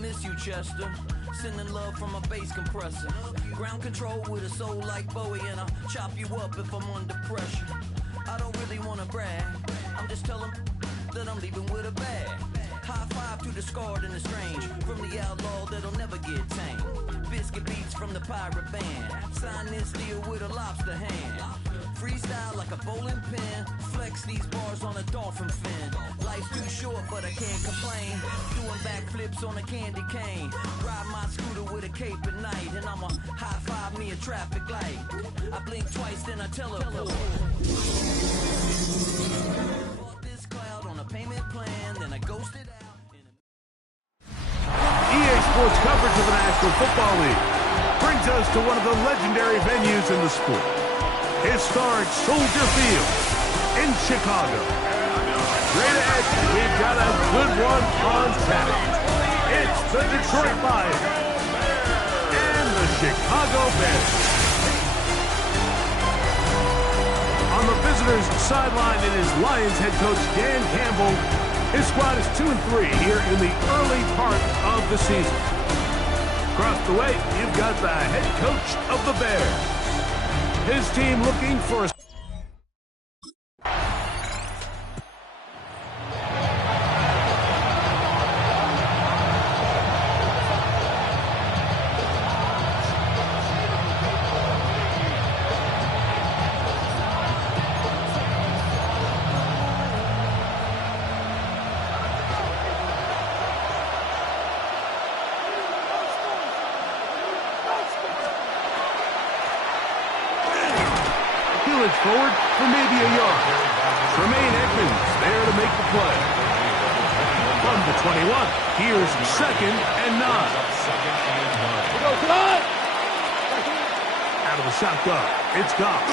miss you, Chester. Sending love from a bass compressor. Ground control with a soul like Bowie, and I'll chop you up if I'm under pressure. I don't really want to brag. I'm just telling that I'm leaving with a bag. High five to the scarred and the strange. From the outlaw that'll never get tamed. Biscuit beats from the pirate band. Sign this deal with a lobster hand. Freestyle like a bowling pin. Flex these bars on a dolphin fin. Life's too short, but I can't complain. Doing backflips on a candy cane. Ride my scooter with a cape at night. And I'ma high five me a traffic light. I blink twice, then I teleport. Bought this cloud on a payment plan, then I ghosted out. EA Sports coverage of the National Football League brings us to one of the legendary venues in the sport. Historic Soldier Field in Chicago. Straight ahead, we've got a good one on tap. It's the Detroit Lions and the Chicago Bears. On the visitors' sideline, it is Lions head coach Dan Campbell. His squad is 2-3 here in the early part of the season. Across the way, you've got the head coach of the Bears. His team looking for a... forward for maybe a yard. Tremaine Edmonds there to make the play. From the 21, here's 2nd and 9. Out of the shotgun, it's gone.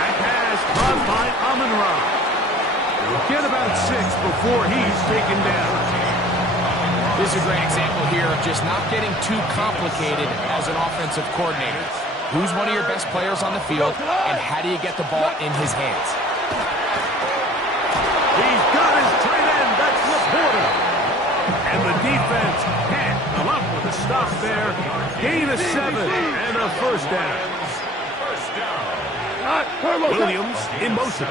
That pass caught by Amon-Ra. He'll get about 6 before he's taken down. This is a great example here of just not getting too complicated as an offensive coordinator. Who's one of your best players on the field, and how do you get the ball in his hands? He's got his tight end. That's Laporta. And the defense can't come up with a stop there. Gain of 7 and a first down. Williams in motion.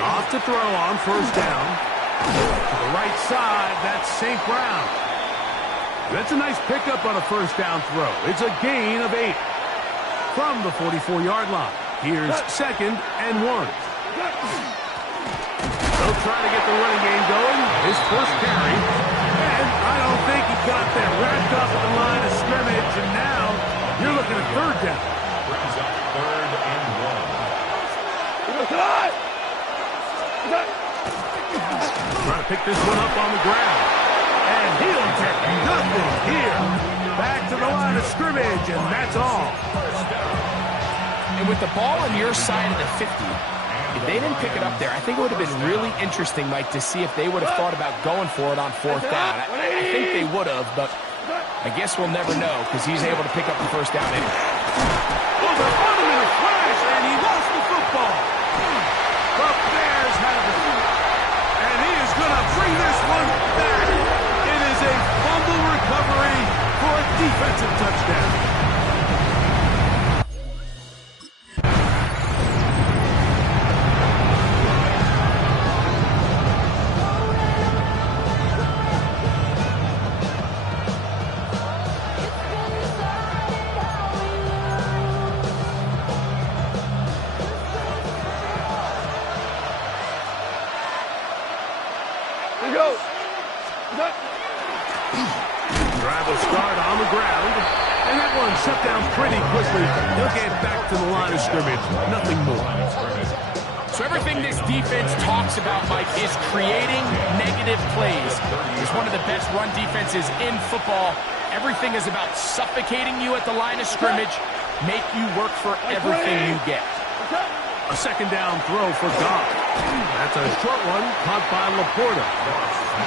Off to throw on first down. To the right side, that's St. Brown. That's a nice pickup on a first down throw. It's a gain of 8. From the 44-yard line, here's 2nd and 1. They'll try to get the running game going. His first carry. And I don't think he got that wrapped up at the line of scrimmage. And now you're looking at 3rd down. Brings up 3rd and 1. Trying to pick this one up on the ground. And he'll get nothing here. Back to the line of scrimmage, and that's all. And with the ball on your side of the 50, if they didn't pick it up there, I think it would have been really interesting, Mike, to see if they would have thought about going for it on 4th down. I think they would have, but I guess we'll never know because he's able to pick up the first down anyway. Oh, they're on him in a flash, and he lost the football. The Bears have it. And he is going to bring this one back. It is a fumble recovery for a defensive touchdown. Drive will start on the ground, and that one shut down pretty quickly. He'll get back to the line of scrimmage, nothing more. So everything this defense talks about, Mike, is creating negative plays. It's one of the best run defenses in football. Everything is about suffocating you at the line of scrimmage, make you work for everything you get. A 2nd down throw for Goff. That's a short one caught by Laporta.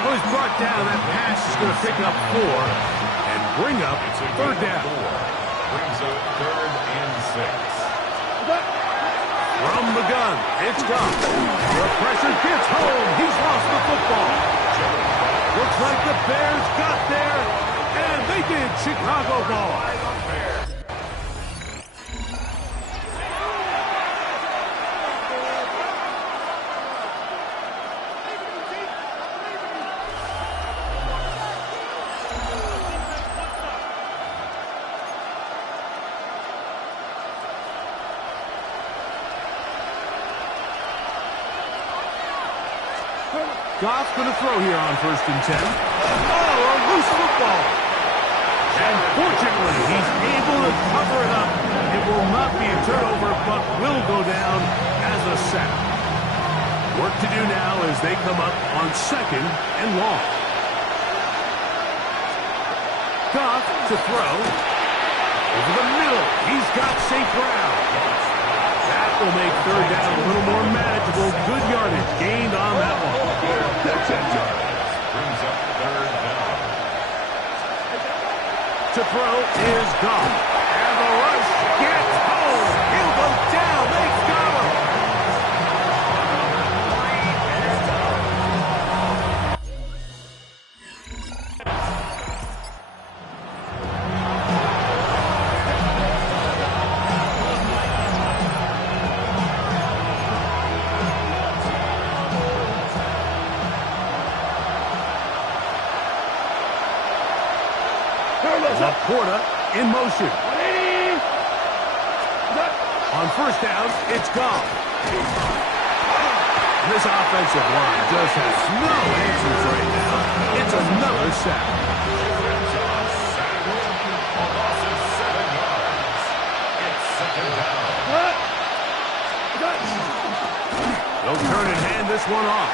Well, he's brought down. That pass is going to pick up 4 and bring up 3rd down. Brings up 3rd and 6. From the gun, it's Goff. The pressure gets home. He's lost the football. Looks like the Bears got there, and they did. Chicago ball. Goff's going to throw here on 1st and 10. Oh, a loose football. And fortunately, he's able to cover it up. It will not be a turnover, but will go down as a sack. Work to do now as they come up on 2nd and long. Goff to throw. Over the middle. He's got St. Brown. That will make 3rd down a little more manageable. Good yardage gained on that one. That's it. Brings up 3rd down. To throw is Goff. And the rush gets home. He'll go down. They've got him. Laporta in motion. On 1st down, it's Goff. This offensive line just has no answers right now. It's another sack. A loss of 7 yards. It's 2nd down. They'll turn and hand this one off.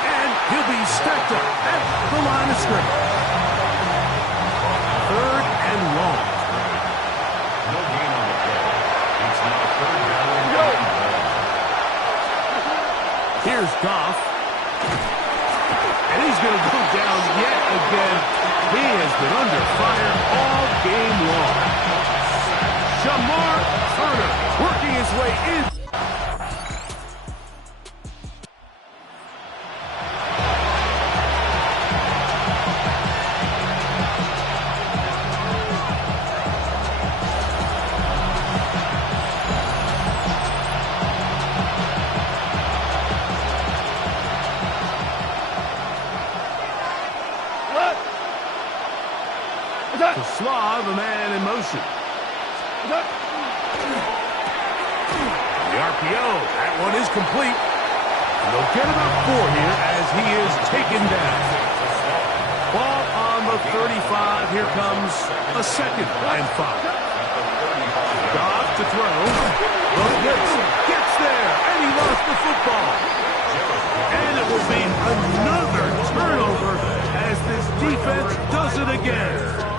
And he'll be stacked up at the line of scrimmage. 3rd and long. No gain on the play. It's now 3rd down and long. Here's Goff. And he's going to go down yet again. He has been under fire all game long. Shamar Turner working his way in. To Slav, a man in motion. The RPO, that one is complete. And they'll get about 4 here as he is taken down. Ball on the 35. Here comes a 2nd and 5. Goff to throw. The blitz gets there, and he lost the football. And it will be another turnover as this defense does it again.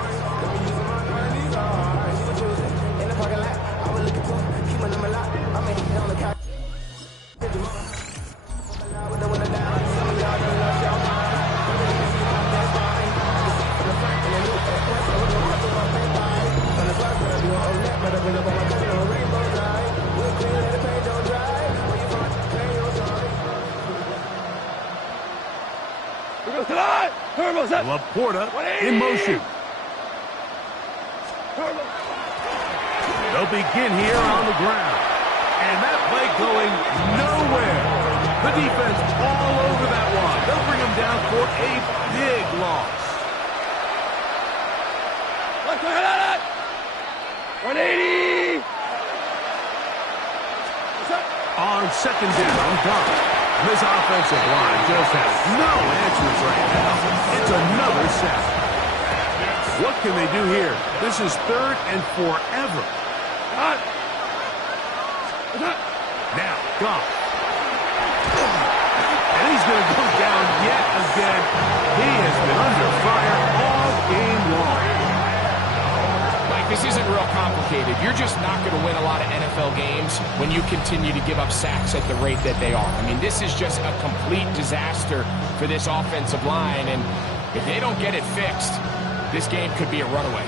Laporta in motion. They'll begin here on the ground. And that play going nowhere. The defense all over that one. They'll bring him down for a big loss. 180. On 2nd down, Goff. This offensive line just has no answers right now. It's another sack. What can they do here? This is 3rd and forever. Now, Goff. And he's going to go down yet again. He has been under fire all game long. Mike, this isn't real complicated. You're just not going to win a lot of NFL games when you continue to give up sacks at the rate that they are. I mean, this is just a complete disaster for this offensive line, and if they don't get it fixed, this game could be a runaway.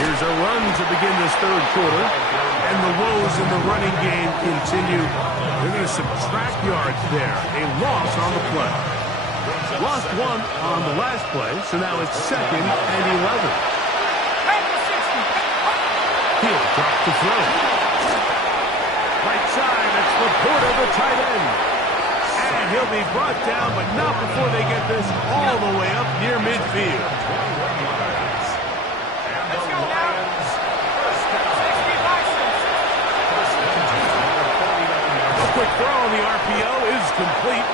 Here's a run to begin this third quarter, and the woes in the running game continue. They're going to subtract yards there. A loss on the play. Lost one on the last play, so now it's 2nd and 11. He'll drop to throw. Right side, it's Laporta, the tight end. And he'll be brought down, but not before they get this all the way up near midfield. Quick throw on the RPO is complete.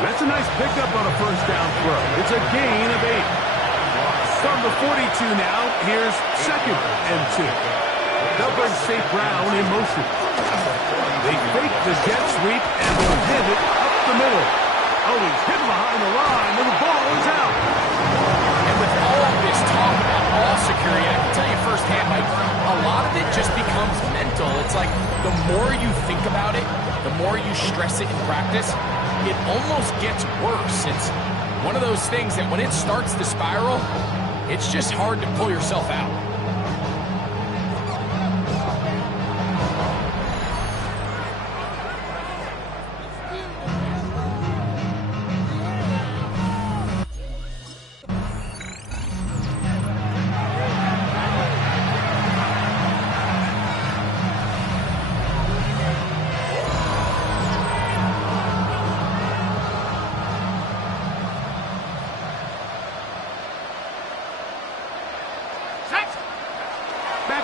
That's a nice pickup on a first down throw. It's a gain of 8. From the 42 now, here's 2nd and 2. They'll bring St. Brown in motion. They fake the jet sweep and will hit it up the middle. Oh, he's hit behind the line, and the ball is out. And with all of this talk about ball security, I can tell you firsthand, Mike, a lot of it just becomes mental. It's like the more you think about it, the more you stress it in practice, it almost gets worse. It's one of those things that when it starts to spiral, it's just hard to pull yourself out.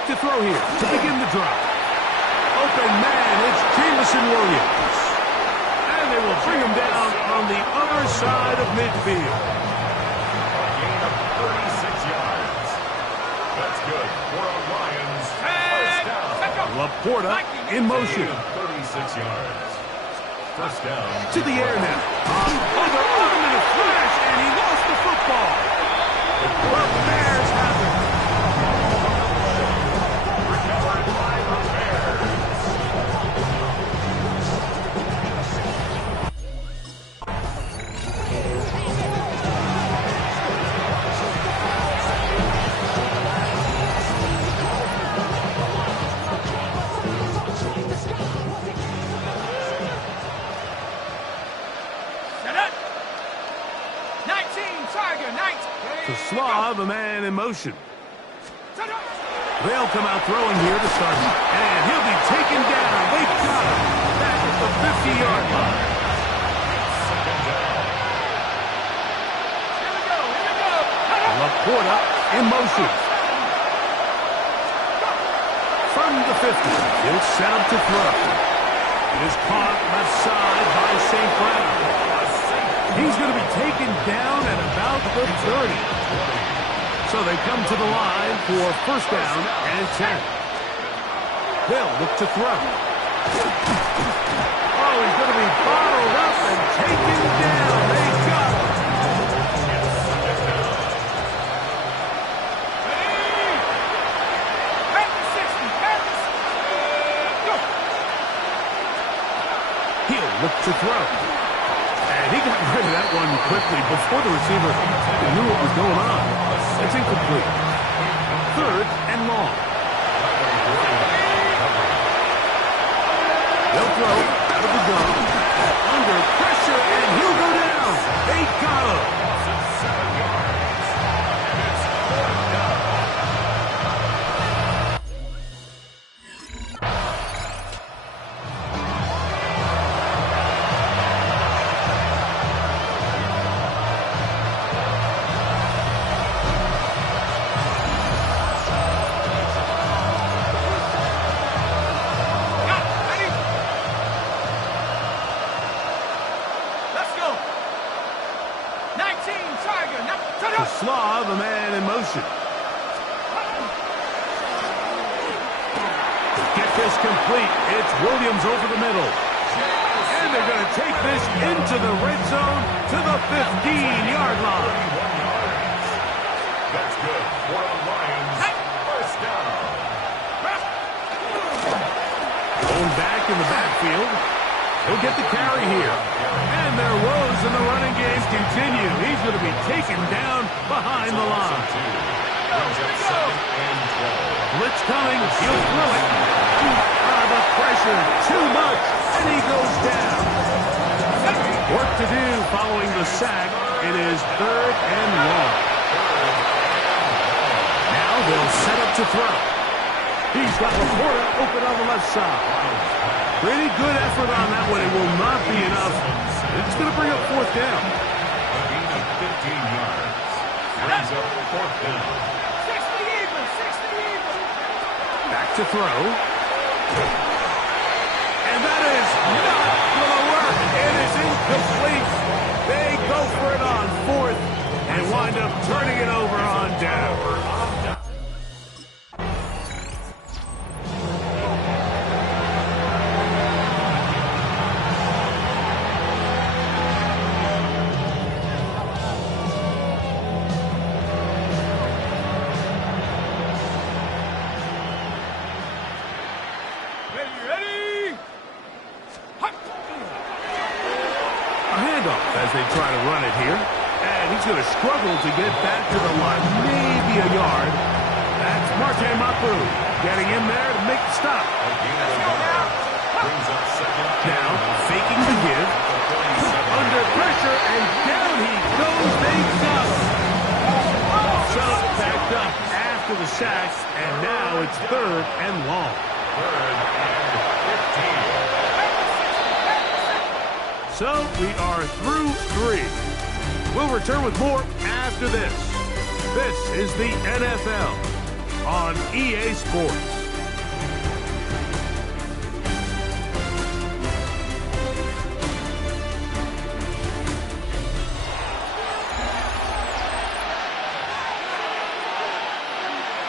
To throw here to begin the drive. Open man, it's Jameson Williams. And they will bring him down on the other side of midfield. A gain of 36 yards. That's good. For our Lions, first down. Laporta in motion. 36 yards. First down. To the air now. Oh, they're on him in a flash, and he lost the football. Well, the Bears have it. Slav, a man in motion. They'll come out throwing here to start. And he'll be taken down. They got him. Back at the 50-yard line. Laporta in motion. From the 50, he'll set up to throw. It is caught left side by St. Brown. He's going to be taken down at about the 30. So they come to the line for first down and 10. They'll look to throw. Oh, he's going to be bottled up and taken down. They got him. He'll look to throw. And he got rid of that one quickly before the receiver knew what was going on. It's incomplete. 3rd and long. They'll throw out of the gun. Under pressure, and he'll go down. They got him. 7 yards. And it's 4th down. Slav, a man in motion. Get this complete. It's Williams over the middle. And they're going to take this into the red zone to the 15-yard line. That's good. For the Lions, first down. Going back in the backfield. He'll get the carry here. And their woes in the running game continue. He's going to be taken down behind the line. Blitz coming. He'll throw it. The pressure. Too much. And he goes down. Work to do following the sack. It is 3rd and long. Now they'll set up to throw. He's got Laporta open on the left side. Pretty good effort on that one. It will not be enough. It's going to bring up 4th down. A gain of 15 yards. Brings up 4th down. 60 even, 60 even. Back to throw. And that is not going to work. It is incomplete. They go for it on 4th and wind up turning it over on down. As they try to run it here. And he's going to struggle to get back to the line. Maybe a yard. That's Marte Mapu getting in there to make the stop. Now, faking the give. Under pressure, and down he goes. They got him. So backed up after the sack, and now it's 3rd and long. 3rd and 15. So we are through 3. We'll return with more after this. This is the NFL on EA Sports.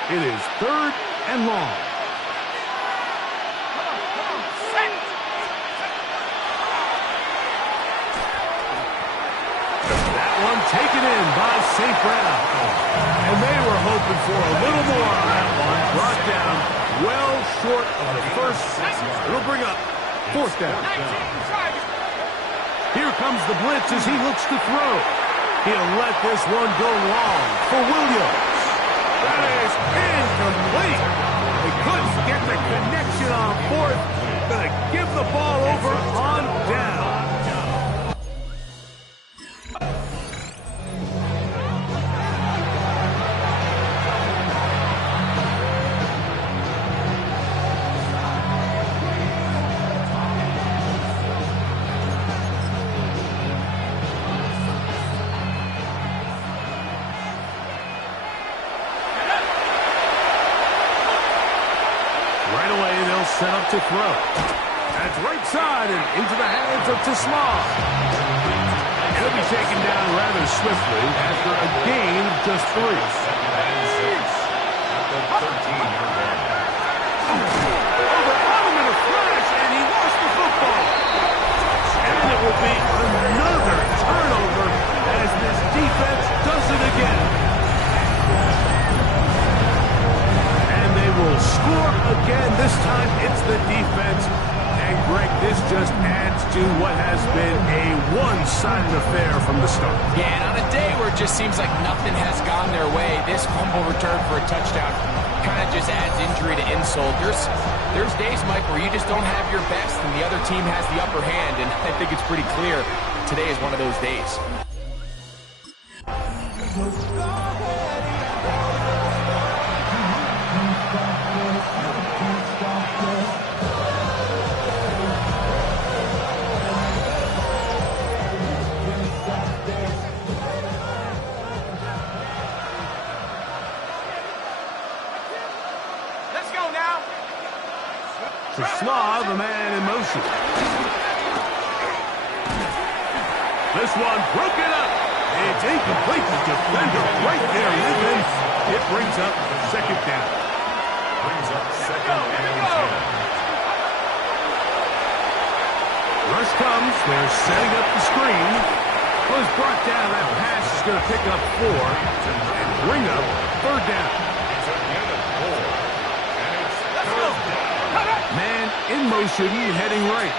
It is 3rd and long. Taken in by St. Brown. And they were hoping for a little more on that one. Brought down well short of the first. It'll bring up 4th down. Here comes the blitz as he looks to throw. He'll let this one go long for Williams. That is incomplete. They couldn't get the connection on 4th. Gonna give the ball over on down. Set up to throw. That's right side and into the hands of Tismaw. He'll be taken down rather swiftly after a gain of just 3. At the 13-yard line. Overwhelming a flash, and he lost the football. And it will be another turnover as this defense does it again. Will score again. This time it's the defense. And Greg, this just adds to what has been a one-sided affair from the start. Yeah, and on a day where it just seems like nothing has gone their way, this fumble return for a touchdown kind of just adds injury to insult. There's days, Mike, where you just don't have your best and the other team has the upper hand, and I think it's pretty clear today is one of those days. Tismaw, the man in motion. This one broken up. It's incomplete. The defender right there with him. It brings up 2nd down. Brings up 2nd and 10. Rush comes. They're setting up the screen. Was brought down. That pass is going to pick up 4 and bring up 3rd down. It's a gain of 4. And it's 3rd down. Man in motion, heading right.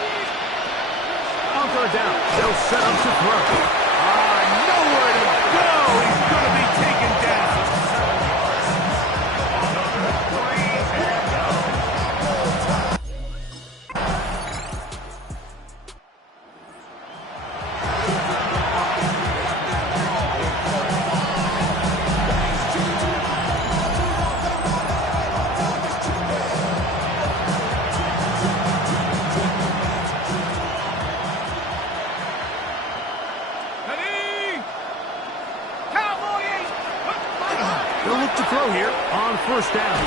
on down. They'll set up to throw. Nowhere to go. He's going to be taken down. They'll look to throw here on first down.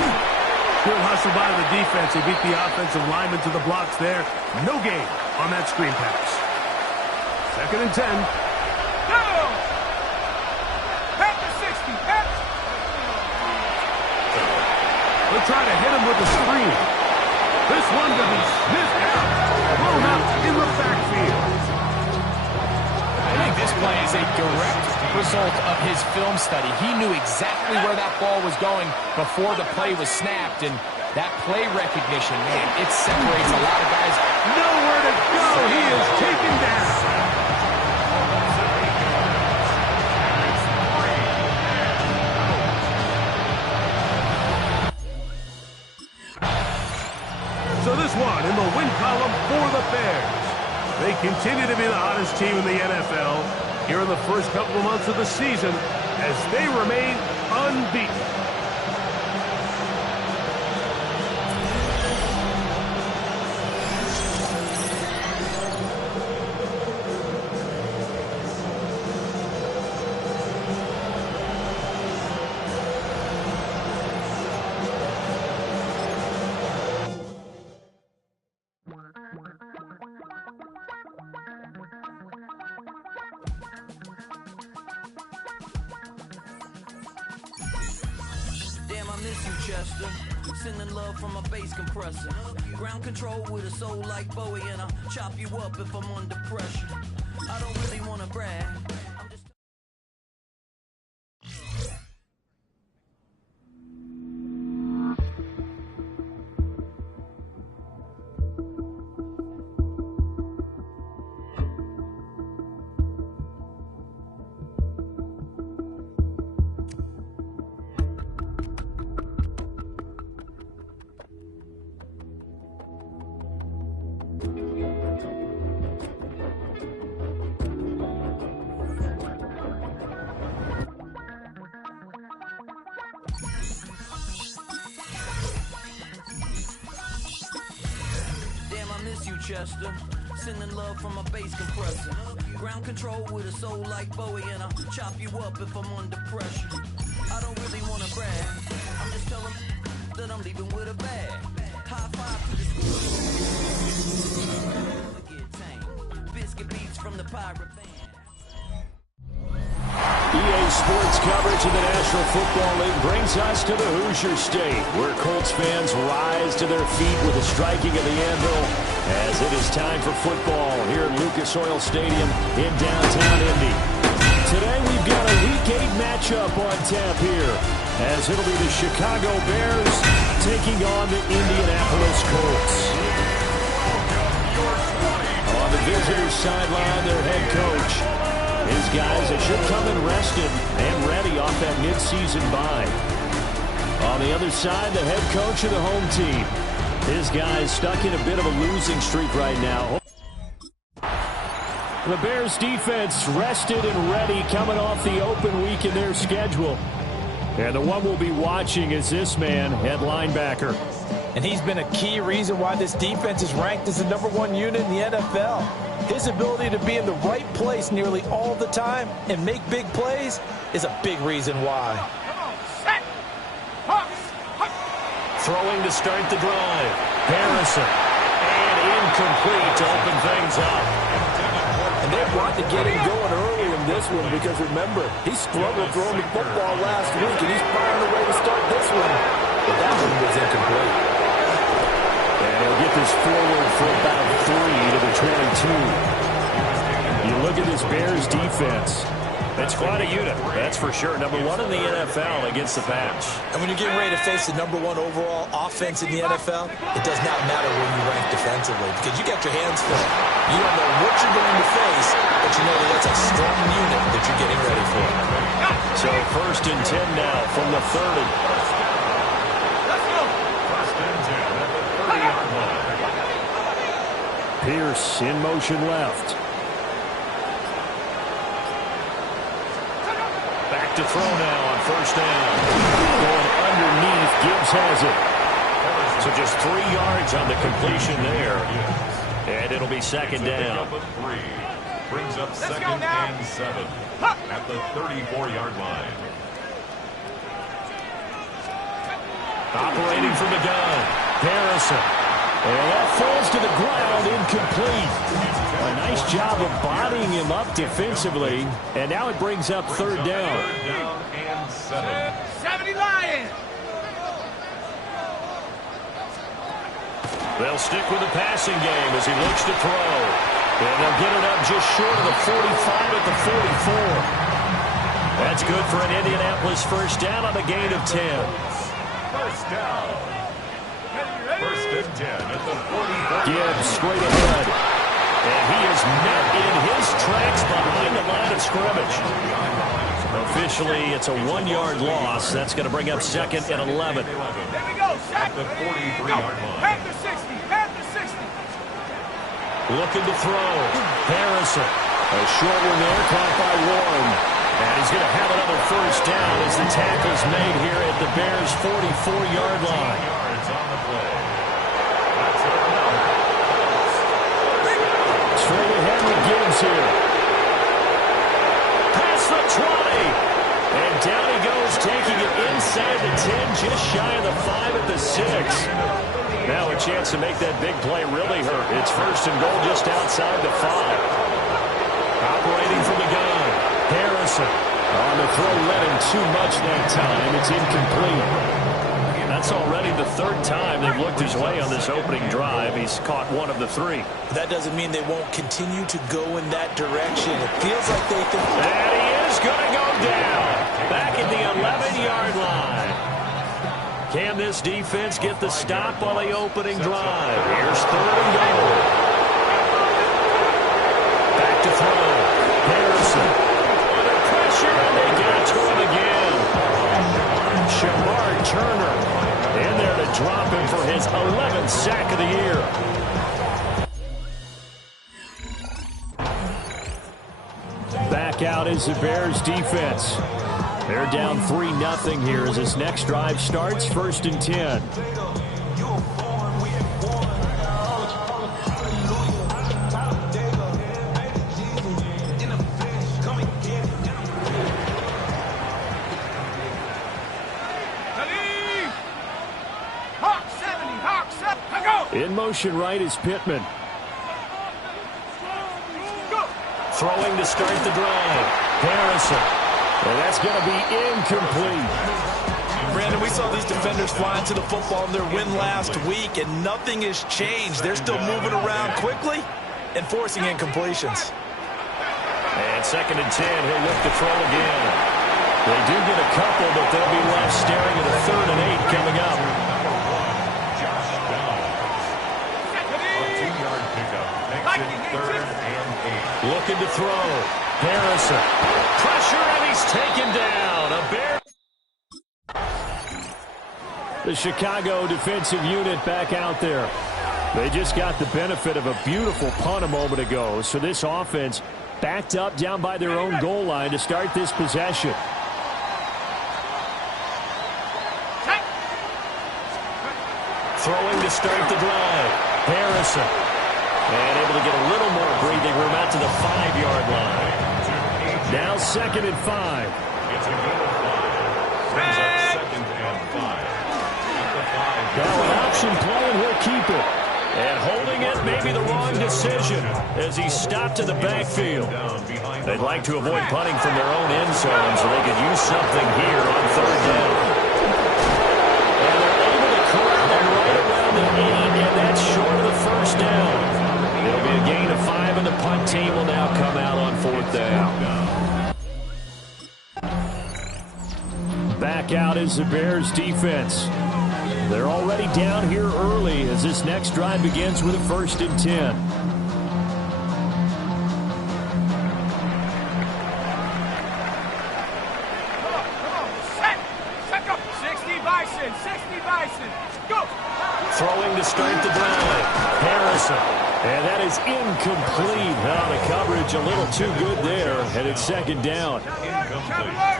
Good hustle by the defense. They beat the offensive lineman to the blocks there. No gain on that screen pass. 2nd and 10. Go! At the 60. They'll try to hit him with a screen. This one to be sniffed out. Blown out in the backfield. I think this play is a direct result of his film study. He knew exactly where that ball was going before the play was snapped, and that play recognition, man, it separates a lot of guys. Nowhere to go. He is taken down. So this one in the win column for the Bears. They continue to be the hottest team in the NFL here in the first couple of months of the season as they remain unbeaten. Damn, I miss you, Chester. Sending love from a bass compressor. Ground control with a soul like Bowie, and I'll chop you up if I'm under pressure. I don't really want to brag. I'm just... Chester, sending love from a bass compressor. Ground control with a soul like Bowie, and I'll chop you up if I'm under pressure. I don't really want to brag. I'm just telling that I'm leaving with a bag. High five to the school. Get tame. Biscuit beats from the pirate band. EA Sports coverage of the National Football League brings us to the Hoosier State, where Colts fans rise to their feet with the striking of the anvil as it is time for football here at Lucas Oil Stadium in downtown Indy. Today we've got a Week 8 matchup on tap here, as it'll be the Chicago Bears taking on the Indianapolis Colts. On the visitors' sideline, their head coach. His guys that should come in rested and ready off that midseason bye. On the other side, the head coach of the home team. His guys stuck in a bit of a losing streak right now. The Bears defense rested and ready coming off the open week in their schedule. And the one we'll be watching is this man at linebacker. And he's been a key reason why this defense is ranked as the #1 unit in the NFL. His ability to be in the right place nearly all the time and make big plays is a big reason why. Throwing to start the drive. Harrison. And incomplete to open things up. And they want to get him going early in this one because, remember, he struggled throwing the football last week, and he's finding a way to start this one. But that one was incomplete. And he'll get this forward for about 3 to the 22. You look at this Bears defense. It's quite a unit, that's for sure. Number one in the NFL against the pass. And when you're getting ready to face the number one overall offense in the NFL, it does not matter where you rank defensively because you got your hands full. You don't know what you're going to face, but you know that that's a strong unit that you're getting ready for. So 1st and 10 now from the 30. Let's go. 1st and 10 at the 30-yard line. Pierce in motion left. Back to throw now on 1st down. Going underneath, Gibbs has it. So just 3 yards on the completion there. And it'll be 2nd down. Brings up 2nd and 7 at the 34-yard line. Operating from the gun, Harrison. And that falls to the ground, incomplete. A nice job of bodying him up defensively. And now it brings up 3rd down. 3rd down and 7. 70 Lions! They'll stick with the passing game as he looks to throw. And they'll get it up just short of the 45 at the 44. That's good for an Indianapolis 1st down on a gain of 10. 1st down. 1st and 10 at the 44. Gibbs straight ahead. And he is met in his tracks behind the line of scrimmage. Officially, it's a 1-yard loss. That's going to bring up 2nd and 11. There we go, At the 43-yard line. Panther 60, Panther 60. Looking to throw. Harrison. A short one there, caught by Warren. And he's going to have another 1st down as the tackle's made here at the Bears' 44-yard line. Yards on the play. That's enough. Straight ahead with Gibbs here. Past the 20. And down he goes, taking it inside the 10, just shy of the 5 at the 6. Now a chance to make that big play really hurt. It's 1st and goal just outside the 5. Operating from the gun, Harrison. On the throw, led him too much that time. It's incomplete. That's already the 3rd time they've looked his way on this opening drive. He's caught 1 of the 3. That doesn't mean they won't continue to go in that direction. It feels like they think. And he is going to go down. Back at the 11-yard line. Can this defense get the stop on the opening drive? Here's 3rd and goal. Back to throw. Harrison. Under pressure, and they get it to him again. Shamar Turner in there to drop him for his 11th sack of the year. Back out is the Bears defense. They're down 3-0 here as this next drive starts. 1st and 10. In motion right is Pittman. Throwing to start the drive. Harrison. And that's going to be incomplete. Brandon, we saw these defenders flying to the football in their win last week, and nothing has changed. They're still moving around quickly and forcing incompletions. And 2nd and 10, he'll look to throw again. They do get a couple, but they'll be left staring at a 3rd and 8 coming up. Looking to throw. Harrison. Pressure, and he's taken down. A Bear. The Chicago defensive unit back out there. They just got the benefit of a beautiful punt a moment ago. So this offense backed up down by their own goal line to start this possession. Throwing to start the drive. Harrison. And able to get a little more breathing room out to the 5-yard line. Now 2nd and 5. It's a gain of 5. Brings up 2nd and 5. At the 5. Now an option play, and he'll keep it. And holding it may be the wrong decision as he stopped in the backfield. They'd like to avoid punting from their own end zone so they could use something here on 3rd down. And they're able to corral him right around the 8, and that's short of the 1st down. It'll be a gain of 5, and the punt team will now come out on 4th down. Back out is the Bears defense. They're already down here early as this next drive begins with a 1st and 10. Set up. 60 Bison. Go. Throwing to start the drive. Harrison. And that is incomplete. Oh, the coverage a little too good there. And it's 2nd down. Incomplete.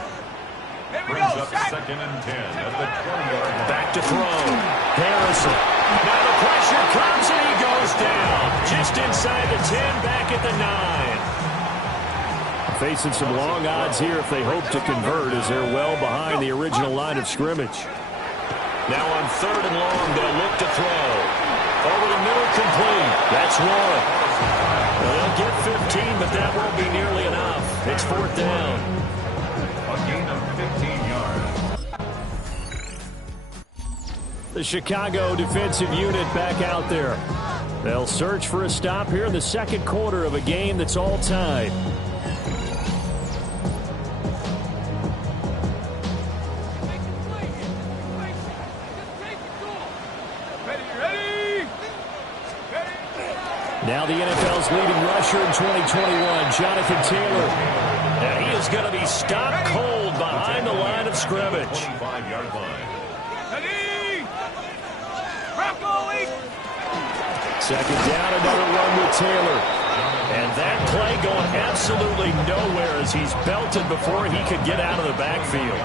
Brings up 2nd and 10 at the 20-yard line. Back to throw. Harrison. Now the pressure comes and he goes down. Just inside the 10, back at the 9. Facing some long odds here if they hope to convert as they're well behind the original line of scrimmage. Now on 3rd and long, they'll look to throw. Over the middle, complete. That's 1. Well, they'll get 15, but that won't be nearly enough. It's 4th down. A gain of 15 yards. The Chicago defensive unit back out there. They'll search for a stop here in the 2nd quarter of a game that's all tied. Now the NFL's leading rusher in 2021, Jonathan Taylor. And he is going to be stopped cold behind the line of scrimmage. 25-yard line. 2nd down, another run with Taylor. And that play going absolutely nowhere as he's belted before he could get out of the backfield.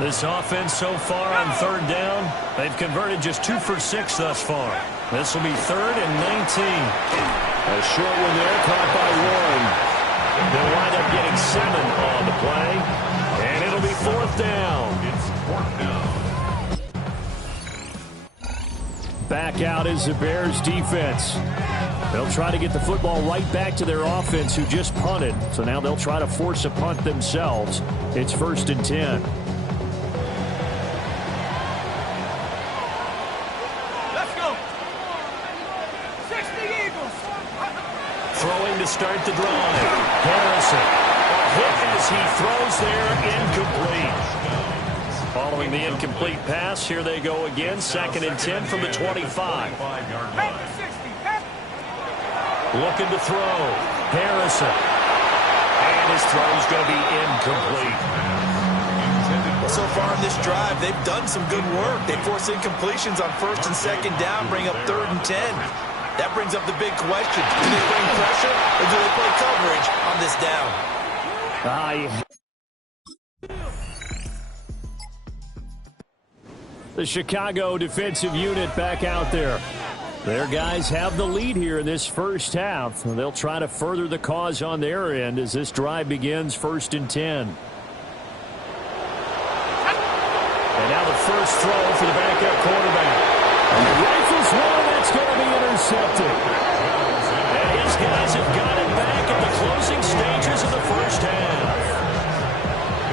This offense so far on 3rd down, they've converted just 2 for 6 thus far. This will be 3rd and 19. A short one there, caught by Warren. They'll wind up getting 7 on the play. And it'll be 4th down. It's 4th down. Back out is the Bears defense. They'll try to get the football right back to their offense who just punted. So now they'll try to force a punt themselves. It's 1st and 10. Let's go. 60 Eagles. Throwing to start the drive. Harrison. A hit as he throws there, incomplete. Following the incomplete pass, here they go again. 2nd and 10 from the 25. Looking to throw. Harrison. And his throw's going to be incomplete. So far in this drive, they've done some good work. They force incompletions on 1st and 2nd down, bring up 3rd and 10. That brings up the big question. Do they bring pressure or do they play coverage on this down? The Chicago defensive unit back out there. Their guys have the lead here in this first half. They'll try to further the cause on their end as this drive begins 1st and 10. And now the first throw for the backup quarterback. And the rifles one, that's going to be intercepted. And his guys have got it back at the closing stages of the first half.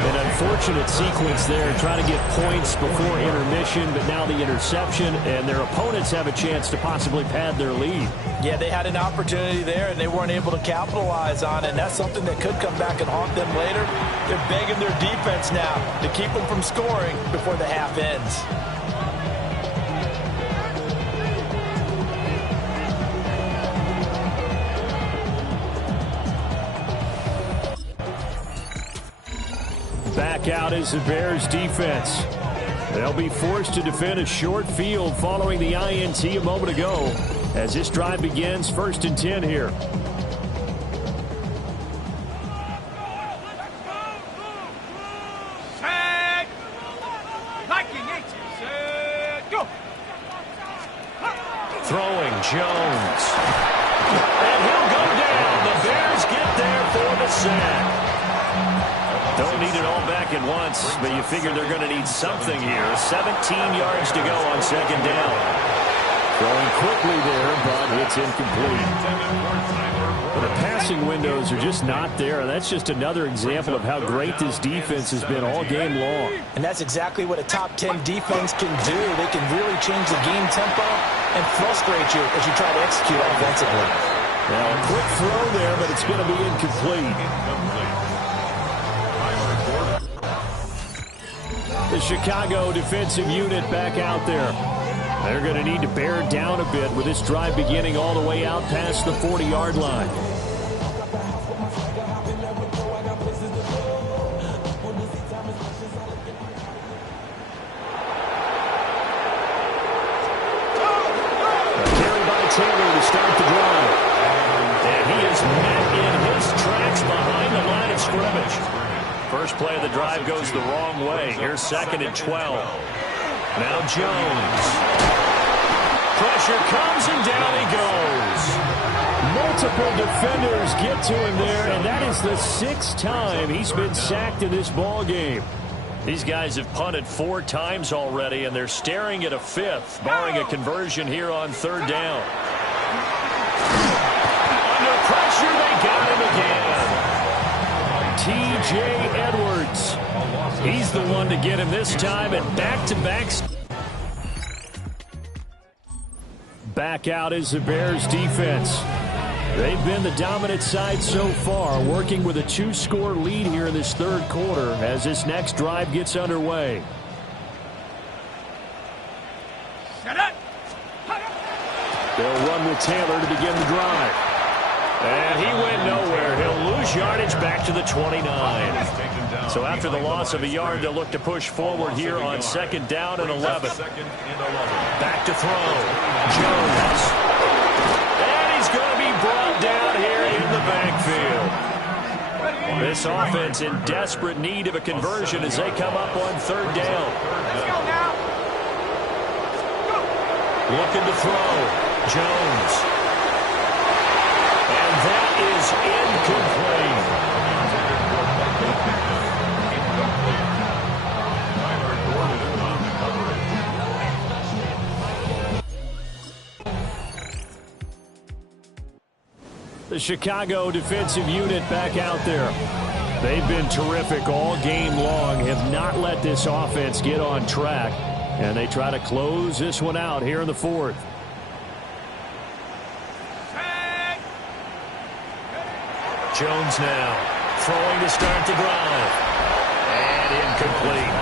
An unfortunate sequence there, trying to get points before intermission, but now the interception, and their opponents have a chance to possibly pad their lead. Yeah, they had an opportunity there, and they weren't able to capitalize on it, and that's something that could come back and haunt them later. They're begging their defense now to keep them from scoring before the half ends. Back out is the Bears defense. They'll be forced to defend a short field following the INT a moment ago as this drive begins 1st and 10 here. Set. Liking it. Set. Go. Throwing Jones. And he'll go down. The Bears get there for the sack. Don't need it all back at once, but you figure they're going to need something here. 17 yards to go on 2nd down. Throwing quickly there, but it's incomplete. But the passing windows are just not there, and that's just another example of how great this defense has been all game long. And that's exactly what a top 10 defense can do. They can really change the game tempo and frustrate you as you try to execute offensively. Now, a quick throw there, but it's going to be incomplete. The Chicago defensive unit back out there. They're going to need to bear down a bit with this drive beginning all the way out past the 40-yard line. Taylor to start the drive. And he is met in his tracks behind the line of scrimmage. First play of the drive goes the wrong way. Here's 2nd and 12. Now Jones. Pressure comes and down he goes. Multiple defenders get to him there, and that is the 6th time he's been sacked in this ball game. These guys have punted 4 times already, and they're staring at a 5th, barring a conversion here on 3rd down. Under pressure, they got him again. T.J. Edwards. He's the one to get him this time, and back-to-back. Back out is the Bears defense. They've been the dominant side so far, working with a 2-score lead here in this 3rd quarter as this next drive gets underway. They'll run with Taylor to begin the drive. And he went nowhere. He'll lose yardage back to the 29. So after the loss of a yard, they'll look to push forward here on 2nd down and 11. Back to throw. Jones. Going to be brought down here in the backfield. This offense in desperate need of a conversion as they come up on 3rd down. Let's go now. Looking to throw. Jones. And that is incomplete. The Chicago defensive unit back out there. They've been terrific all game long, have not let this offense get on track, and they try to close this one out here in the 4th. Jones now throwing to start the drive. And incomplete.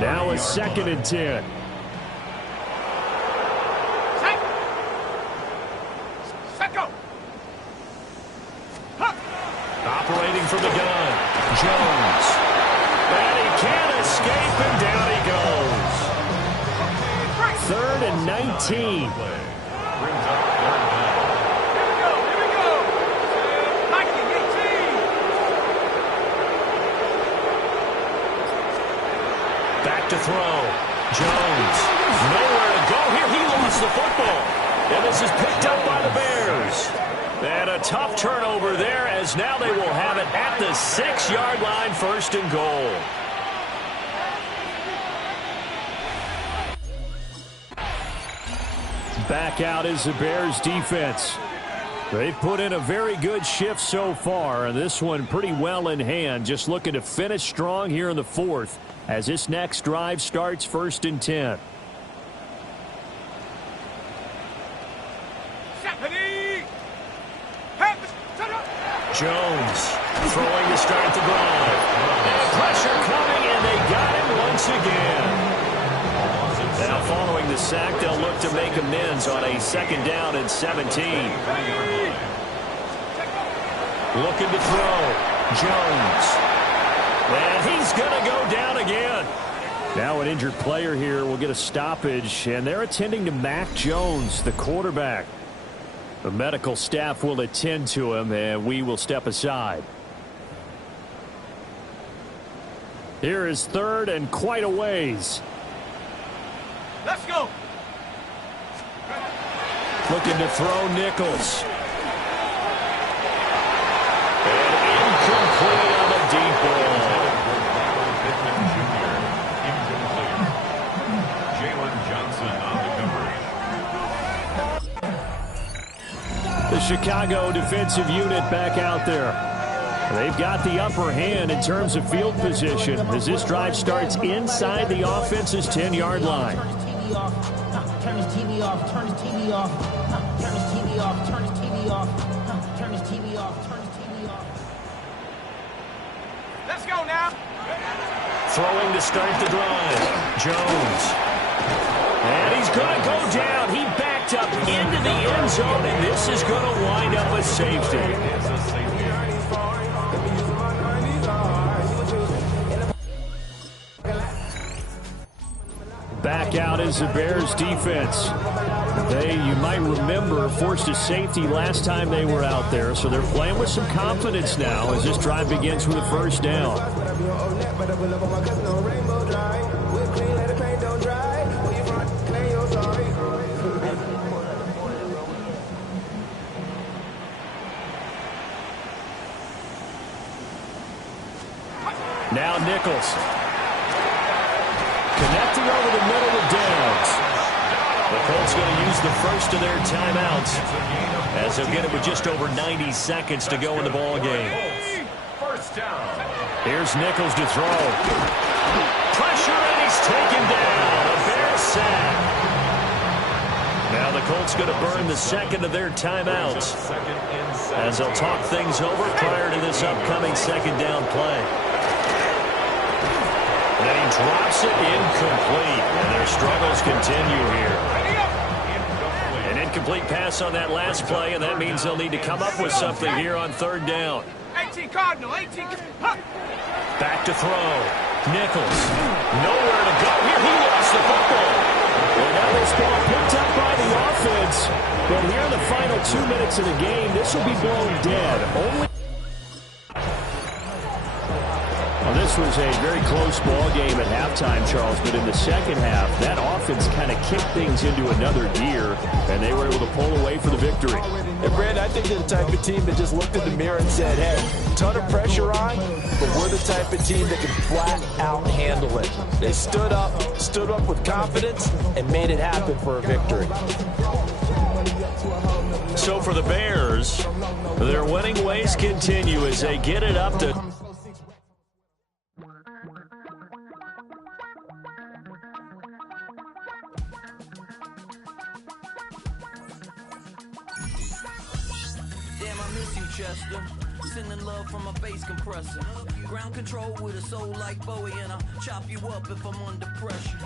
Now a 2nd and 10. Set go. Operating from the gun. Jones. And he can't escape, and down he goes. 3rd and 19. Back to throw. Jones. Nowhere to go here. He lost the football. And this is picked up by the Bears. And a tough turnover there as now they will have it at the 6-yard line, 1st and goal. Back out is the Bears defense. They've put in a very good shift so far, and this one pretty well in hand, just looking to finish strong here in the 4th as this next drive starts 1st and 10. Jones throwing to start the drive. And pressure coming, and they got him once again. Now following the sack, they'll look to make amends on a 2nd down and 17. Looking to throw. Jones. And he's going to go down again. Now an injured player here will get a stoppage, and they're attending to Mac Jones, the quarterback. The medical staff will attend to him, and we will step aside. Here is 3rd and quite a ways. Let's go. Looking to throw Nichols. And incomplete on the deep ball. The Chicago defensive unit back out there. They've got the upper hand in terms of field position as this drive starts inside the offense's 10-yard line. Turn his TV off. Turn his TV off. Turn his TV off. Turn his TV off. Turn his TV off. on now. Throwing to start the drive. Jones. And he's going to go down. He backed up into the end zone, and this is going to wind up a safety. Back out is the Bears defense. You might remember, forced a safety last time they were out there, so they're playing with some confidence now as this drive begins with a first down. Now Nichols. Connecting over the middle with Downs. The Colts going to use the first of their timeouts as they'll get it with just over 90 seconds to go in the ball game. First down. Here's Nichols to throw. Pressure, and he's taken down. A Bears sack. Now the Colts going to burn the second of their timeouts as they'll talk things over prior to this upcoming second down play. And he drops it incomplete, and their struggles continue here. An incomplete pass on that last play, and that means they'll need to come up with something here on third down. 18 Cardinal, 18. Huh. Back to throw. Nichols. Nowhere to go here. He lost the football. Well, now this ball picked up by the offense. But here in the final 2 minutes of the game, this will be blown dead. This was a very close ball game at halftime, Charles, but in the second half, that offense kind of kicked things into another gear, and they were able to pull away for the victory. And Brad, I think they're the type of team that just looked in the mirror and said, hey, ton of pressure on, but we're the type of team that can flat out handle it. They stood up with confidence, and made it happen for a victory. So for the Bears, their winning ways continue as they get it up to... Chester, sending love from a bass compressor. Ground control with a soul like Bowie, and I'll chop you up if I'm under pressure.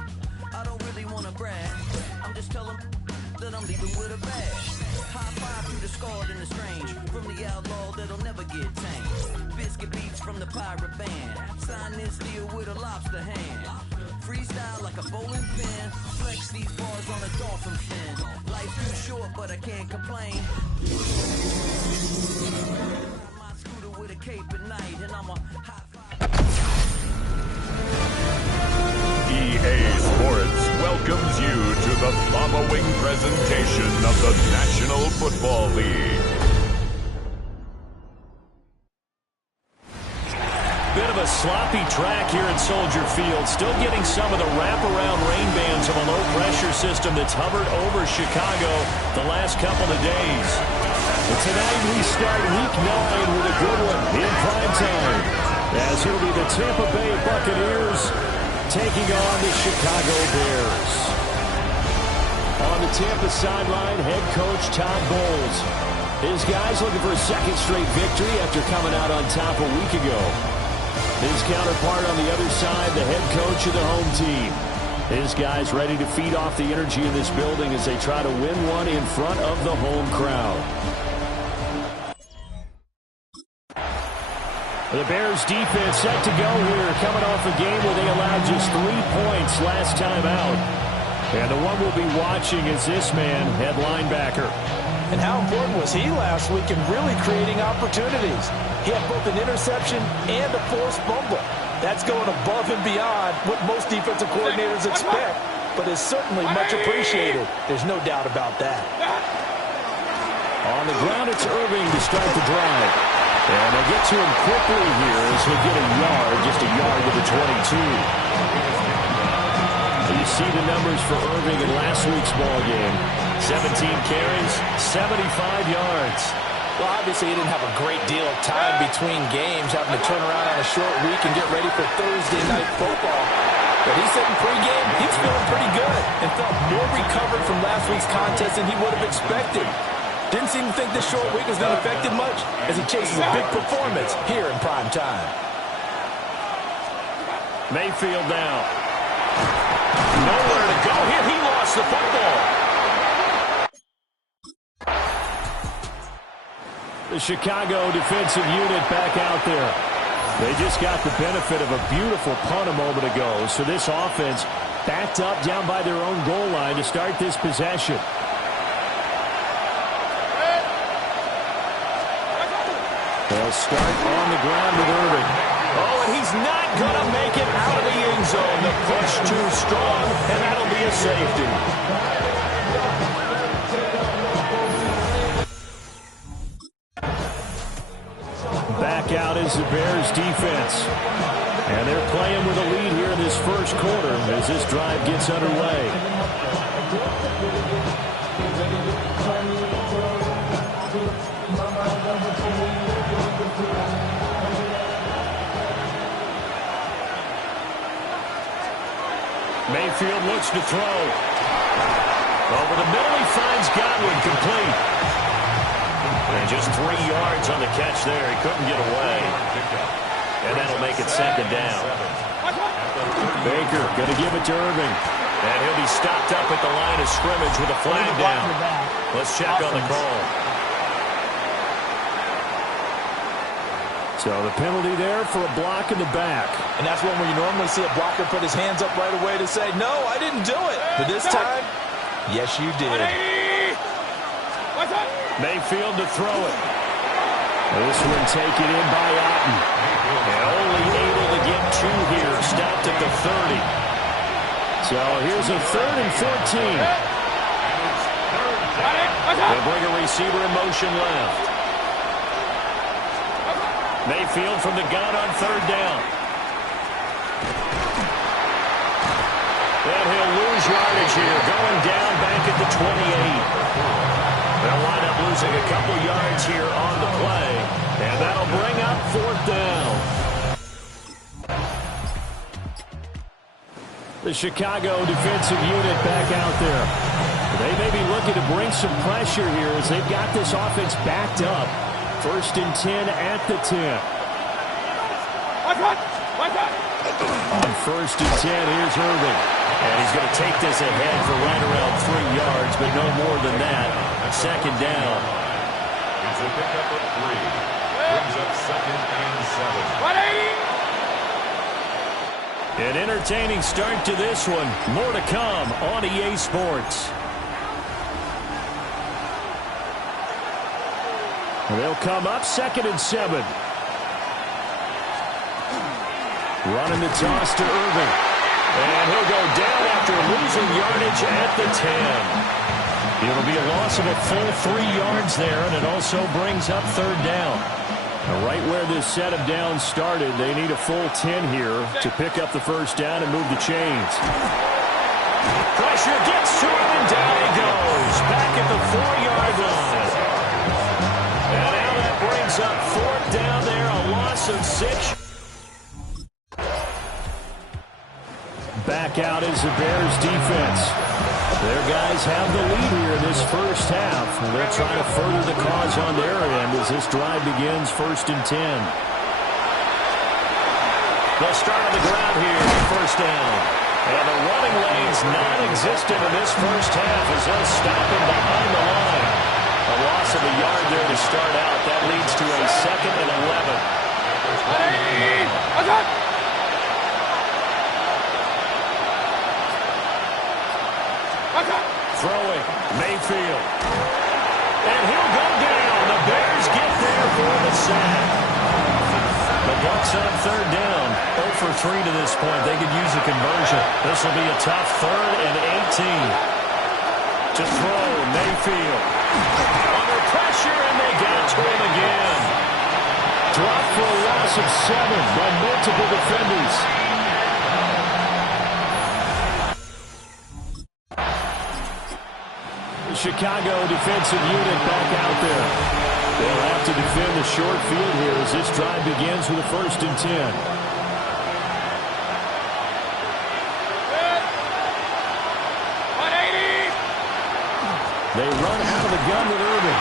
I don't really want to brag, I'm just telling that I'm leaving with a bag. High five to the scarred and the strange, from the outlaw that'll never get tamed. Biscuit beats from the pirate band, sign this deal with a lobster hand. Freestyle like a bowling pin, flex these bars on a dolphin fin. Life's too short, but I can't complain. My scooter with a cape at night, and I'm a high five. EA Sports welcomes you to the following presentation of the National Football League. Bit of a sloppy track here at Soldier Field. Still getting some of the wraparound rain bands of a low-pressure system that's hovered over Chicago the last couple of days. But tonight we start Week 9 with a good one in prime time, as it'll be the Tampa Bay Buccaneers taking on the Chicago Bears. On the Tampa sideline, head coach Todd Bowles. His guys looking for a second straight victory after coming out on top a week ago. His counterpart on the other side, the head coach of the home team. His guys ready to feed off the energy in this building as they try to win one in front of the home crowd. The Bears defense set to go here, coming off a game where they allowed just 3 points last time out. And the one we'll be watching is this man, head linebacker. And how important was he last week in really creating opportunities? He had both an interception and a forced fumble. That's going above and beyond what most defensive coordinators expect, but is certainly much appreciated. There's no doubt about that. On the ground, it's Irving to start the drive. And they'll get to him quickly here as he'll get a yard, just a yard to the 22. You see the numbers for Irving in last week's ball game. 17 carries, 75 yards. Well, obviously he didn't have a great deal of time between games, having to turn around on a short week and get ready for Thursday night football. But he said in pregame he was feeling pretty good and felt more recovered from last week's contest than he would have expected. Didn't seem to think this short week was going to affect him much as he chases a big performance here in prime time. Mayfield now. Nowhere to go here. He lost the football. The Chicago defensive unit back out there. They just got the benefit of a beautiful punt a moment ago. So this offense backed up down by their own goal line to start this possession. They'll start on the ground with Irving. Oh, and he's not going to make it out of the end zone. The push too strong, and that'll be a safety. Back out is the Bears defense. And they're playing with a lead here in this first quarter as this drive gets underway. Mayfield looks to throw. Over the middle, he finds Godwin complete. And just 3 yards on the catch there. He couldn't get away. And that'll make it second down. Baker going to give it to Irving. And he'll be stopped up at the line of scrimmage with a flag down. Let's check on the call. So the penalty there for a block in the back. And that's one where you normally see a blocker put his hands up right away to say, no, I didn't do it. But this time, yes, you did. Mayfield to throw it. This one taken in by Otten. And only able to get 2 here. Stopped at the 30. So here's a 3rd and 14. They'll bring a receiver in motion left. Mayfield from the gun on 3rd down. And he'll lose yardage here. Going down back at the 28. They'll wind up losing a couple yards here on the play. And that'll bring up 4th down. The Chicago defensive unit back out there. They may be looking to bring some pressure here as they've got this offense backed up. 1st and 10 at the 10. On 1st and 10, here's Irving. And he's going to take this ahead for right around 3 yards, but no more than that. 2nd down. It's a pickup of 3. Brings up 2nd and 7. An entertaining start to this one. More to come on EA Sports. They'll come up 2nd and 7. Running the toss to Irving. And he'll go down after losing yardage at the 10. It'll be a loss of a full 3 yards there, and it also brings up 3rd down. Now, right where this set of downs started, they need a full 10 here to pick up the 1st down and move the chains. Pressure gets to him, and down he goes. Back at the 4-yard line. And now that brings up 4th down there, a loss of 6. Back out is the Bears defense. Their guys have the lead here in this first half. They'll try to further the cause on their end as this drive begins 1st and 10. They'll start on the ground here for 1st down. And the running lane's non-existent in this first half as they'll stop him behind the line. A loss of a yard there to start out. That leads to a 2nd and 11. Throwing, Mayfield. And he'll go down. The Bears get there for the sack. The Bucs on 3rd down. 0 for 3 to this point. They could use a conversion. This will be a tough 3rd and 18. To throw, Mayfield. Under pressure, and they get to him again. Dropped for a loss of 7 by multiple defenders. Chicago defensive unit back out there. They'll have to defend the short field here as this drive begins with a 1st and 10. They run out of the gun with Irving.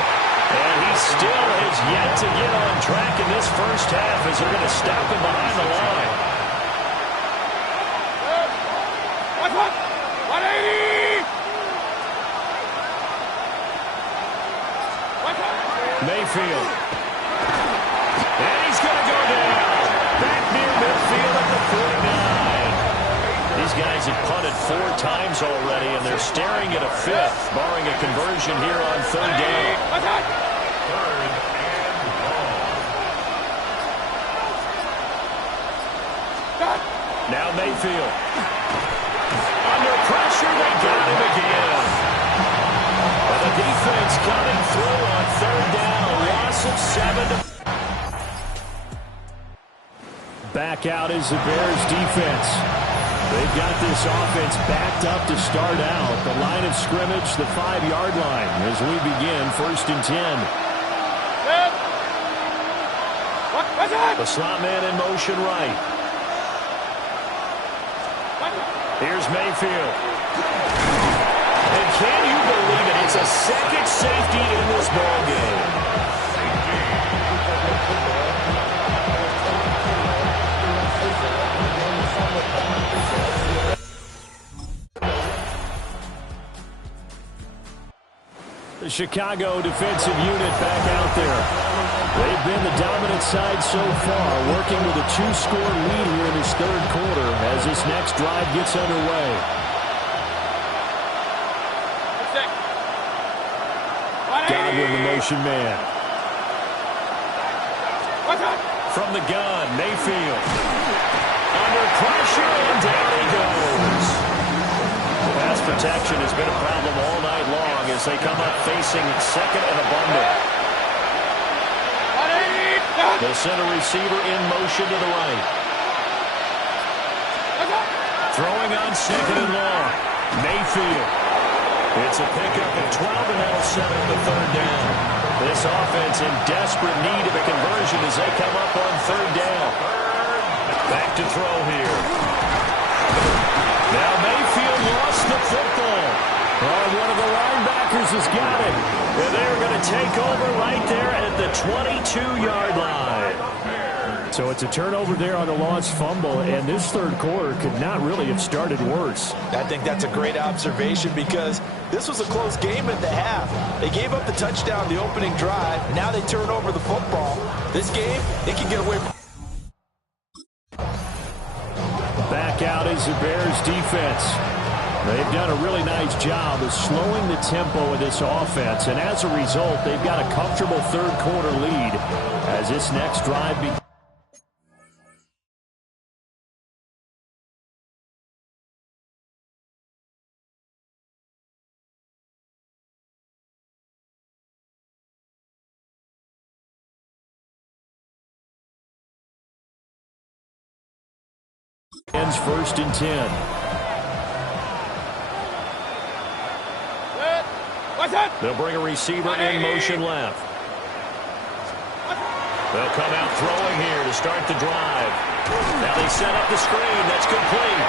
And he still has yet to get on track in this first half as they're going to stop him behind the line. Mayfield. And he's going to go down. Back near midfield at the 49. These guys have punted 4 times already, and they're staring at a 5th, barring a conversion here on 3rd down. Third and long. Now Mayfield. Under pressure, they got him again. And the defense coming through on 3rd down, a loss of 7. Back out is the Bears defense. They've got this offense backed up to start out. The line of scrimmage, the 5-yard line, as we begin 1st and 10. The slot man in motion right. Here's Mayfield. And can you believe it? It's a second safety in this ball game. The Chicago defensive unit back out there. They've been the dominant side so far, working with a 2-score lead here in this 3rd quarter as this next drive gets underway. Godwin, the motion man. From the gun, Mayfield. Under pressure, and down he goes. Pass protection has been a problem all night long as they come up facing 2nd and abundant. The center receiver in motion to the right. Throwing on 2nd and long. Mayfield. It's a pickup of 12, and that'll settle the 3rd down. This offense in desperate need of a conversion as they come up on 3rd down. Back to throw here. Now Mayfield lost the football. Oh, one of the linebackers has got it. And they're going to take over right there at the 22-yard line. So it's a turnover there on the lost fumble, and this 3rd quarter could not really have started worse. I think that's a great observation because this was a close game at the half. They gave up the touchdown the opening drive. Now they turn over the football. This game, they can get away from. Back out is the Bears defense. They've done a really nice job of slowing the tempo of this offense, and as a result, they've got a comfortable 3rd quarter lead as this next drive begins. Ends 1st and 10. They'll bring a receiver in motion left. They'll come out throwing here to start the drive. Now they set up the screen. That's complete.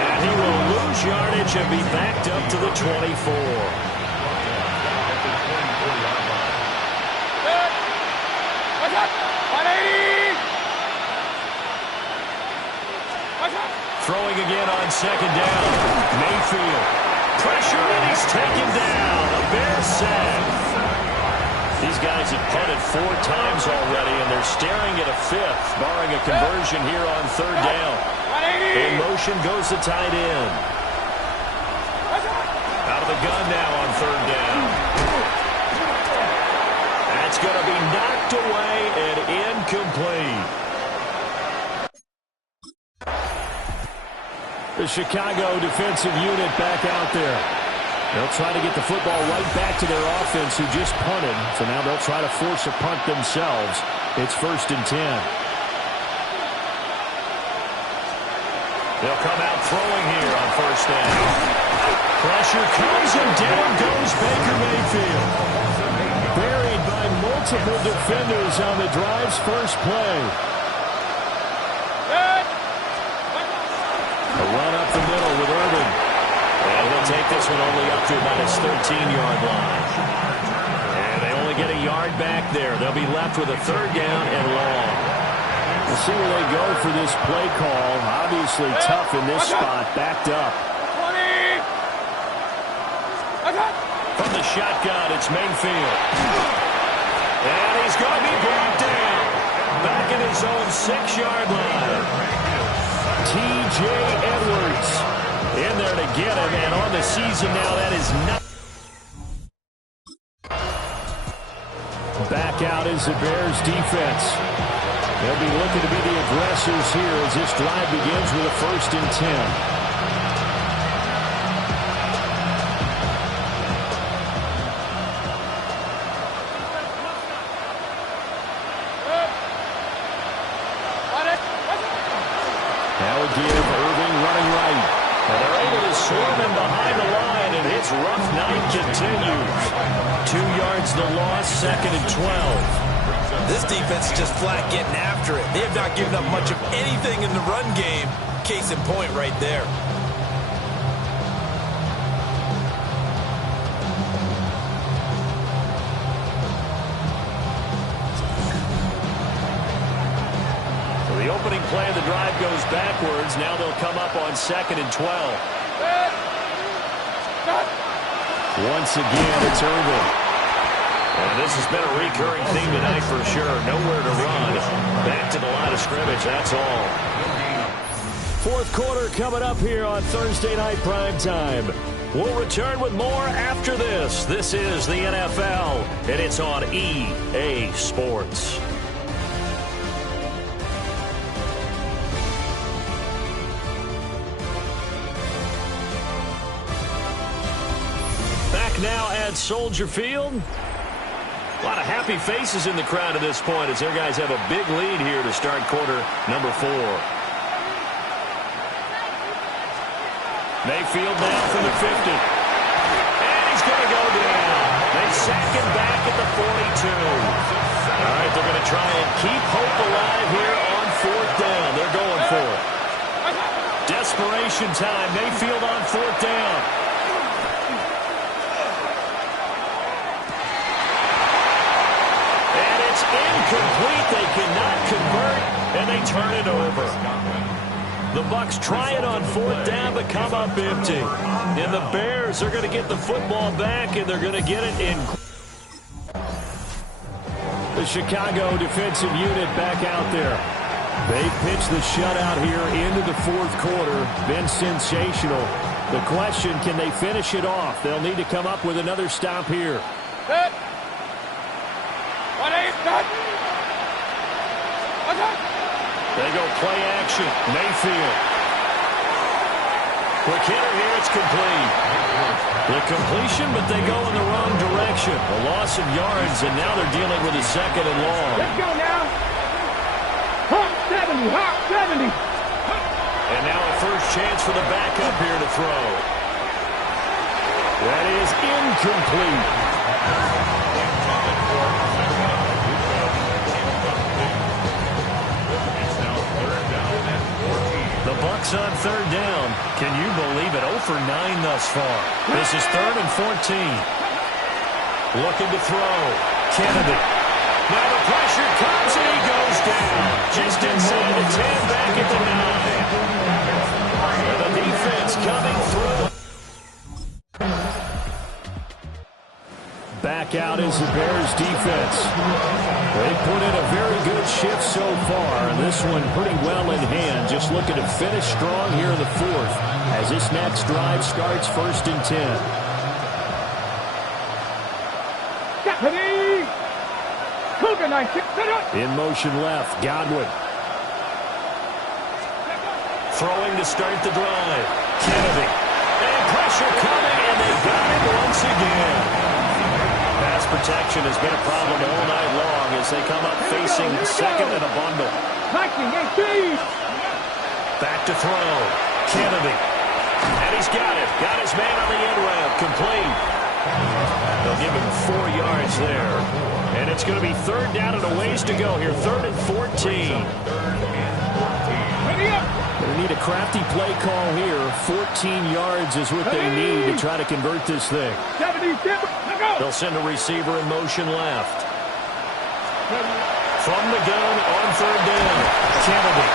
And he will lose yardage and be backed up to the 24. Throwing again on 2nd down. Mayfield. Pressure, and he's taken down. A Bears sack. These guys have punted 4 times already, and they're staring at a 5th, barring a conversion here on 3rd down. In motion goes the tight end. Out of the gun now on 3rd down. That's going to be knocked away and incomplete. The Chicago defensive unit back out there. They'll try to get the football right back to their offense who just punted. So now they'll try to force a punt themselves. It's 1st and 10. They'll come out throwing here on 1st down. Pressure comes and down goes Baker Mayfield. Buried by multiple defenders on the drive's first play. A run up the middle with Irvin. And he'll take this one only up to about his 13-yard line. And they only get a yard back there. They'll be left with a 3rd down and long. We'll see where they go for this play call. Obviously tough in this spot, backed up. From the shotgun, it's Mayfield. And he's going to be brought down. Back at his own 6-yard line. T.J. Edwards in there to get him. And on the season now, that is not. Back out is the Bears defense. They'll be looking to be the aggressors here as this drive begins with a 1st and 10. Rough night continues. 2 yards the loss, 2nd and 12. This defense is just flat getting after it. They have not given up much of anything in the run game. Case in point right there. So the opening play of the drive goes backwards. Now they'll come up on 2nd and 12. Once again, it's Irvin. And this has been a recurring theme tonight for sure. Nowhere to run. Back to the line of scrimmage, that's all. 4th quarter coming up here on Thursday Night Primetime. We'll return with more after this. This is the NFL, and it's on EA Sports. Now at Soldier Field. A lot of happy faces in the crowd at this point as their guys have a big lead here to start quarter number 4. Mayfield now from the 50. And he's going to go down. They sack him back at the 42. All right, they're going to try and keep hope alive here on 4th down. They're going for it. Desperation time. Mayfield on 4th down. Incomplete. They cannot convert, and they turn it over. The Bucs try it on 4th down, but come up empty. And the Bears are going to get the football back, and they're going to get it in. The Chicago defensive unit back out there. They pitched the shutout here into the 4th quarter. Been sensational. The question, can they finish it off? They'll need to come up with another stop here. They go play action. Mayfield. Quick hitter here. It's complete. The completion, but they go in the wrong direction. A loss of yards, and now they're dealing with a 2nd and long. Let's go now. Hawk 70. Hawk 70. And now a first chance for the backup here to throw. That is incomplete. The Bucs on 3rd down. Can you believe it? 0 for 9 thus far. This is 3rd and 14. Looking to throw. Kennedy. Now the pressure comes and he goes down. Just inside the 10, back at the 9. And the defense coming through. Back out is the Bears defense. They put in a very good shift so far, and this one pretty well in hand. Just looking to finish strong here in the 4th as this next drive starts 1st and 10. In motion left, Godwin. Throwing to start the drive. Kennedy. And pressure coming, and they got him once again. Pass protection has been a problem all night long as they come up facing 2nd and a bundle. Back to throw. Kennedy. And he's got it. Got his man on the end route. Complete. They'll give him 4 yards there. And it's going to be 3rd down and a ways to go here. 3rd and 14. They need a crafty play call here. 14 yards is what they need to try to convert this thing. They'll send a receiver in motion left. From the gun on 3rd down. Kennedy.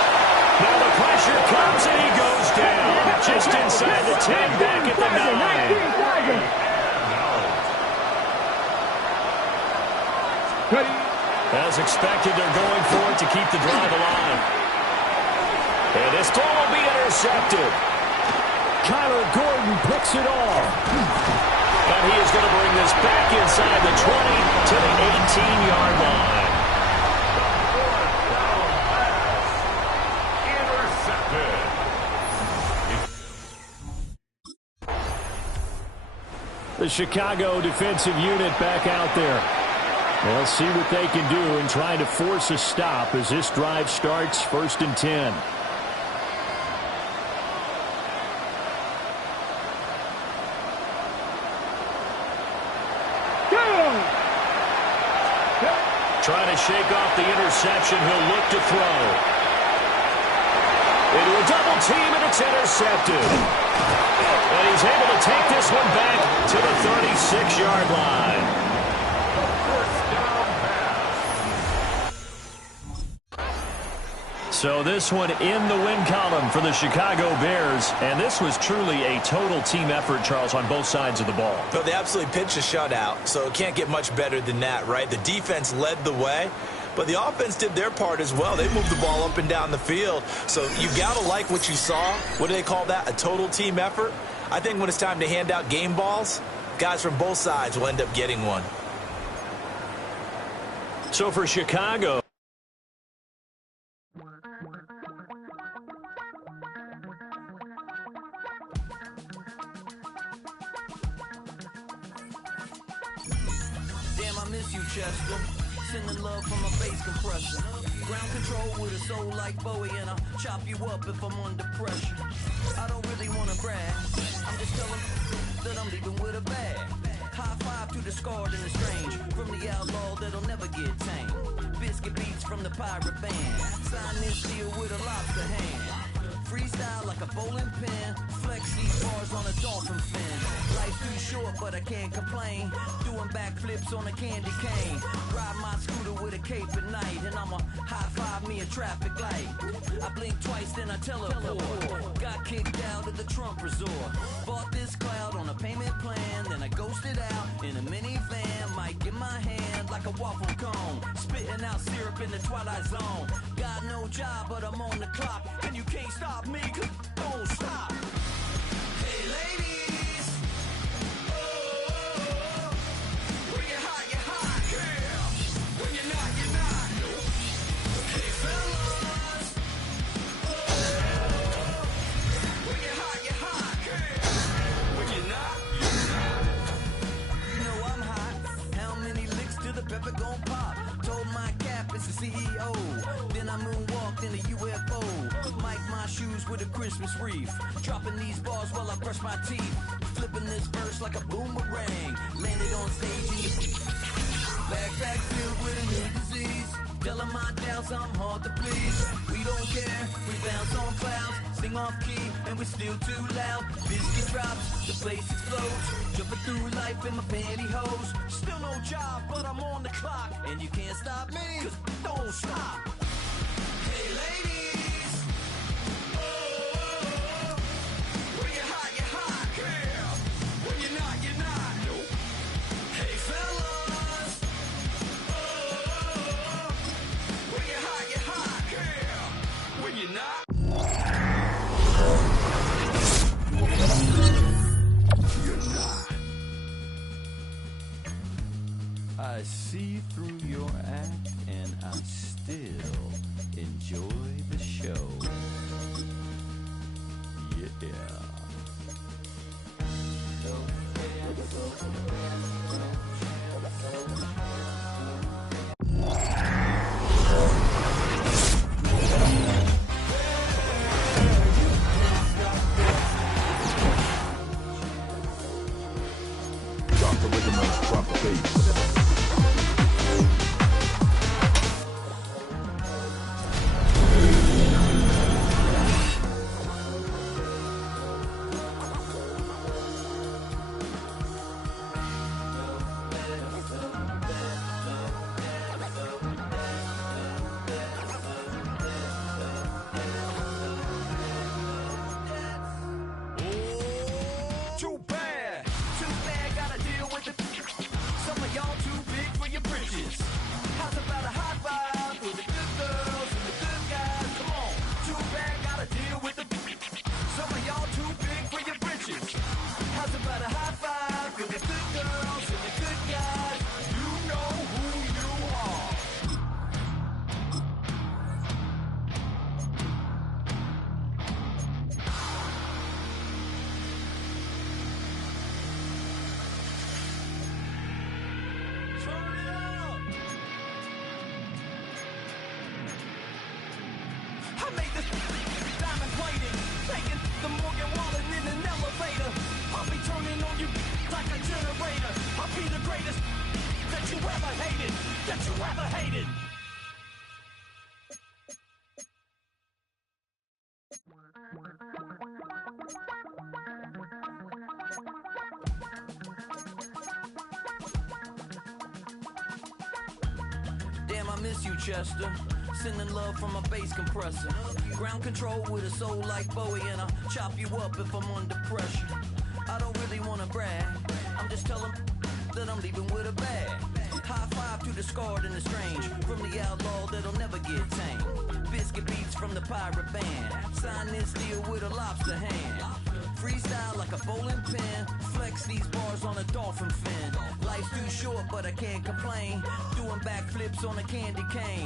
Now the pressure comes and he goes down. Just inside the 10, back at the 9. As expected, they're going for it to keep the drive alive. And this throw will be intercepted. Kyler Gordon picks it off. And he is going to bring this back inside the 20 to the 18-yard line. The Chicago defensive unit back out there. They'll see what they can do in trying to force a stop as this drive starts 1st and 10. Trying to shake off the interception. He'll look to throw. Into a double team, and it's intercepted. And he's able to take this one back to the 36-yard line. So this one in the win column for the Chicago Bears. And this was truly a total team effort, Charles, on both sides of the ball. No, they absolutely pitched a shutout, so it can't get much better than that, right? The defense led the way, but the offense did their part as well. They moved the ball up and down the field. So you got to like what you saw. What do they call that? A total team effort? I think when it's time to hand out game balls, guys from both sides will end up getting one. So for Chicago, Damn, I miss you, Chester. Sending love from a bass compressor. Ground control with a soul like Bowie, and I'll chop you up if I'm under pressure. I don't really want to brag. I'm just telling that I'm leaving with a bag. High five to the scarred and the strange. From the outlaw that'll never get tamed. Biscuit beats from the pirate band. Sign this deal with a lobster hand. Freestyle like a bowling pin. Flex these bars on a dolphin fin. Life's too short, but I can't complain. Doing backflips on a candy cane. Ride my scooter with a cape at night. And I'ma high five me a traffic light. I blink twice, then I teleport. Got kicked out of the Trump resort. Bought this cloud on a payment plan. Then I ghosted out in a minivan. Mic in my hand like a waffle cone. Spitting out syrup in the twilight zone. Got no job, but I'm on the clock. And you can't stop me, 'cause don't stop. Hey ladies, oh, when you're hot, girl. When you're not, you're not. Hey fellas, oh, when you're hot, girl. When you're not, you're not. You know I'm hot. How many licks till the pepper gon' pop? Told my cap it's the CEO. Then I moonwalked in a UFO. Mic my shoes with a Christmas wreath. Dropping these bars while I brush my teeth. Flipping this verse like a boomerang. Landed on stage in your backpack filled with a new disease. Telling my doubts I'm hard to please. We don't care, we bounce on clouds. Sing off key and we're still too loud. Biscuit drops, the place explodes. Jumping through life in my pantyhose. Still no job, but I'm on the clock. And you can't stop me, 'cause don't stop. Hey ladies, oh, when you're hot, girl. When you're not, you're not. Hey fellas, oh, when you're hot, girl. When you're not. I see through your act and I still enjoy the show. Yeah. Drop the rhythm and drop the bass. this diamond plated, taking the Morgan Wallen in an elevator. I'll be turning on you like a generator. I'll be the greatest that you ever hated, that you ever hated. Damn, I miss you, Chester. Sending love from a bass compressor. Ground control with a soul like Bowie, and I'll chop you up if I'm under pressure. I don't really wanna brag, I'm just telling that I'm leaving with a bag. High five to the scarred and the strange, from the outlaw that'll never get tamed. Biscuit beats from the pirate band, sign this deal with a lobster hand. Freestyle like a bowling pin, flex these bars on a dolphin fin. Life's too short but I can't complain, doing backflips on a candy cane.